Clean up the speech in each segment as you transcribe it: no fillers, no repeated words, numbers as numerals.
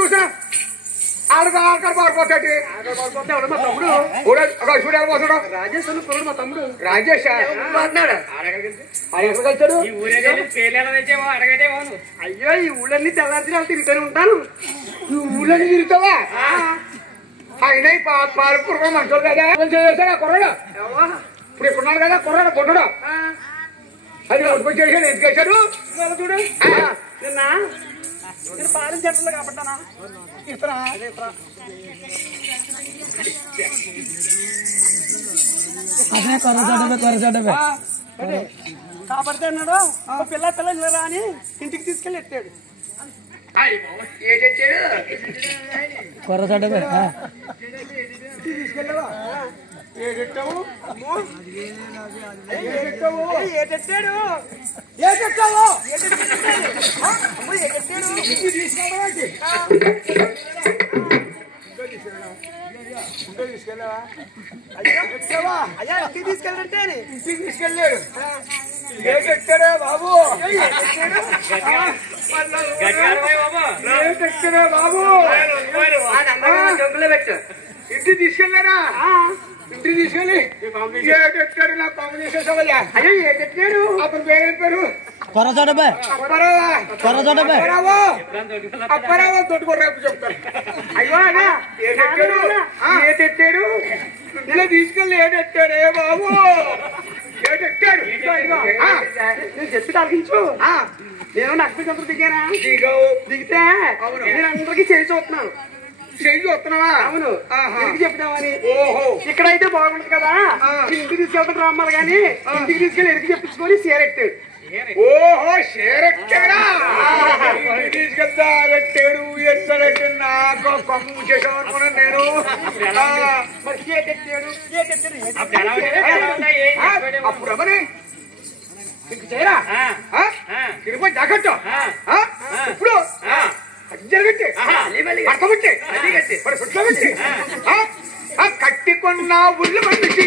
చూసా ఆడకాడు పారిపోతాడు చూడాలి రాజేష్ మా తమ్ముడు రాజేష్ మాట్లాడు ఎక్కడ కలిసాడు అయ్యో ఈ ఊళ్ళన్నీ తెల్లారి తిరుగుతూనే ఉంటాను ఈ ఊళ్ళన్నీ తిరుగుతావా అయినా పాలపూర్వం మంచోడు కదా చేశాడు ఆ కుర్రాడు ఇప్పుడు ఇక్కడున్నాడు కదా కుర్రాడు కొట్టడు అది ఒట్టుకొని చేశాడు ఎందుకు వేశాడు చూడు నిన్న నేను పాలన చెట్లు కాబట్టానా ఇతరా కాబట్టి అన్నాడు పిల్ల పిల్లలు అని ఇంటికి తీసుకెళ్ళి ఎత్తాడు తీసుకెళ్ళావా ఏడెట్టావు ఏడెట్టావు ఏడెట్టాడు ఏడెట్టావు తీసుకెళ్ళావా అయ్యా ఇంటికి తీసుకెళ్ళంటే ఇంటికి తీసుకెళ్ళాడు ఏడెట్టాడే బాబు ఏడెట్టాడే బాబు పెట్టు ఇంటికి తీసుకెళ్ళారా ఇంటికి తీసుకెళ్ళి ఏడెట్టాడు నాకు కాంబినేషన్ సవల్యా అయ్యో ఏడెట్టాడు అతను పేరు పేరు అప్పారావు తోటికొర్రాపు చెప్తారు అయ్యో అన్నా ఏడెట్టాడు ఇలా తీసుకెళ్ళి ఏడెట్టాడే బాబు ఏడెట్టాడు నేను చెప్పి తాగించు నేను నక్కి చంద్ర దిగానా దిగితే నేను అందరికి చేసి చూస్తున్నాను చేసి చూస్తున్నావా అవును ఇంటికి చెప్తామని ఓహో ఇక్కడైతే బాగుంటుంది కదా ఇంటికి తీసుకెళ్తాడు రమ్మాలి కానీ ఇంటికి తీసుకెళ్ళి ఎడికి చెప్పించుకొని సేరెట్టాడు ఓహో సేరెట్టాడా తీసుకెళ్తారెట్టాడు ఎట్టాడంటే నాకు కొమ్ము చేసాం అనుకున్నాను నేను అప్పుడు అమ్మని ఇంక చేయరా తిరుపతి జాగ్రత్త ఇప్పుడు జరగట్టే పడకబట్టే మరి పుట్టబట్టే కట్టికొన్న ఉళ్ళు మనిషి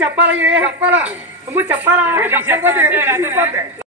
చెప్పాలా చెప్పాలా చెప్పాలా